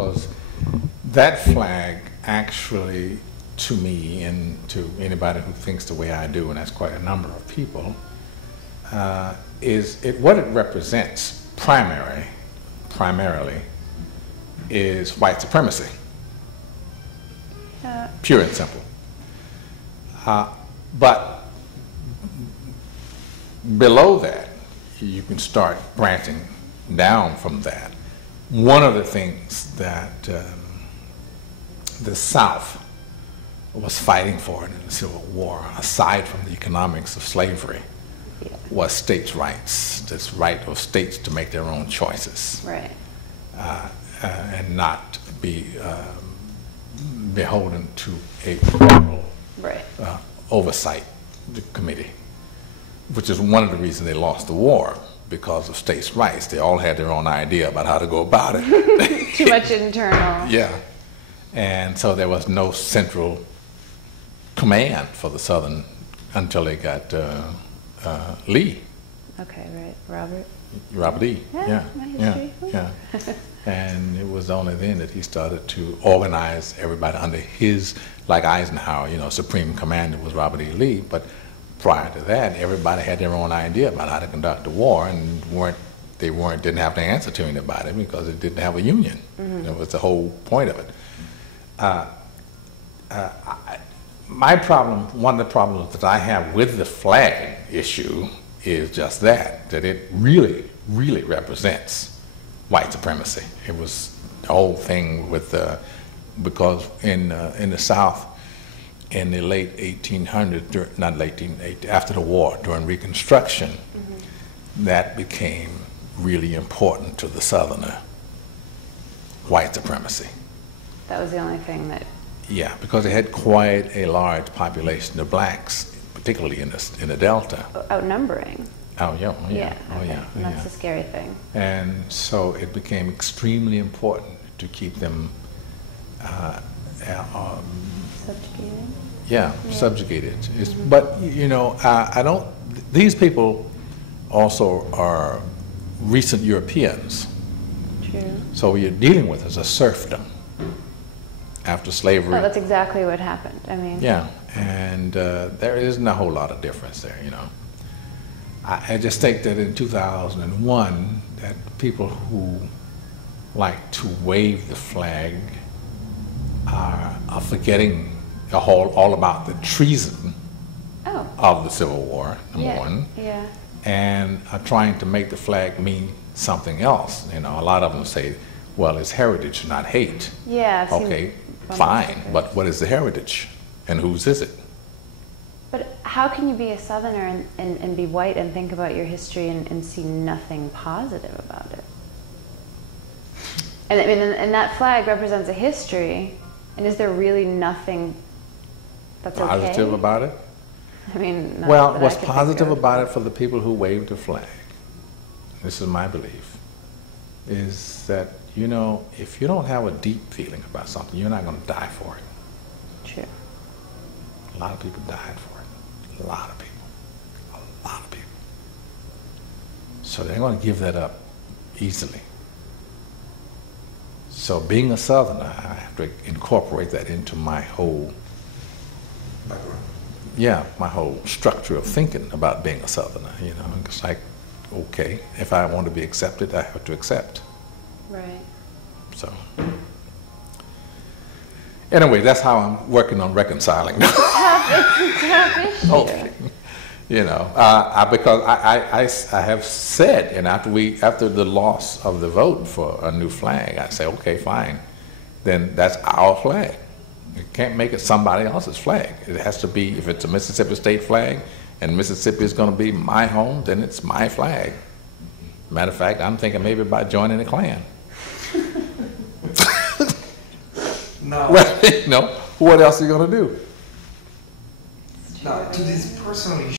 because that flag actually, to me and to anybody who thinks the way I do, and that's quite a number of people, what it represents primarily is white supremacy, pure and simple. But below that, you can start branching down from that. One of the things that the South was fighting for in the Civil War, aside from the economics of slavery, was states' rights, this right of states to make their own choices, right, and not be beholden to a federal oversight committee, which is one of the reasons they lost the war, because of states' rights. They all had their own idea about how to go about it. Too much internal. Yeah, and so there was no central command for the Southern until they got Lee. Okay, right, Robert E. Yeah. And it was only then that he started to organize everybody under his, like Eisenhower, you know, supreme commander was Robert E. Lee, but prior to that, everybody had their own idea about how to conduct the war, and didn't have to answer to anybody because it didn't have a union. Mm-hmm. That was the whole point of it. My problem, one of the problems that I have with the flag issue is just that it really, really represents white supremacy. It was the whole thing with, because in the South, in the late 1800s, not late 1880s, after the war, during Reconstruction, that became really important to the Southerner, white supremacy. That was the only thing that... Yeah, because they had quite a large population of blacks, particularly in the Delta. Outnumbering. Oh, yeah. Okay. And that's the scary thing. And so it became extremely important to keep them subjugated? Yeah, subjugated. But, you know, these people also are recent Europeans. True. So what you're dealing with is a serfdom after slavery. Oh, that's exactly what happened. I mean. Yeah, and there isn't a whole lot of difference there, you know. I just think that in 2001, that people who like to wave the flag are forgetting all about the treason of the Civil War, number one, and are trying to make the flag mean something else. You know, a lot of them say, well, it's heritage, not hate. Yeah. Okay, fine, but what is the heritage, and whose is it? But how can you be a Southerner and be white and think about your history and see nothing positive about it? And I mean, and that flag represents a history, and is there really nothing that's positive about it? I mean, well, what's positive about it for the people who waved the flag, this is my belief, is that, you know, if you don't have a deep feeling about something, you're not going to die for it. True. A lot of people died for it. A lot of people. A lot of people. So they're going to give that up easily. So being a Southerner, I have to incorporate that into my whole background. Yeah, my whole structure of thinking about being a Southerner. You know, it's like, okay, if I want to be accepted, I have to accept. Right. So. Anyway, that's how I'm working on reconciling. It's a tough issue. Okay. You know, because I have said, and after the loss of the vote for a new flag, I say, okay, fine, then that's our flag. You can't make it somebody else's flag. It has to be, if it's a Mississippi state flag, and Mississippi is going to be my home, then it's my flag. Matter of fact, I'm thinking maybe about joining the Klan. No. Well, you know, what else are you going to do? Now, to this personal issue,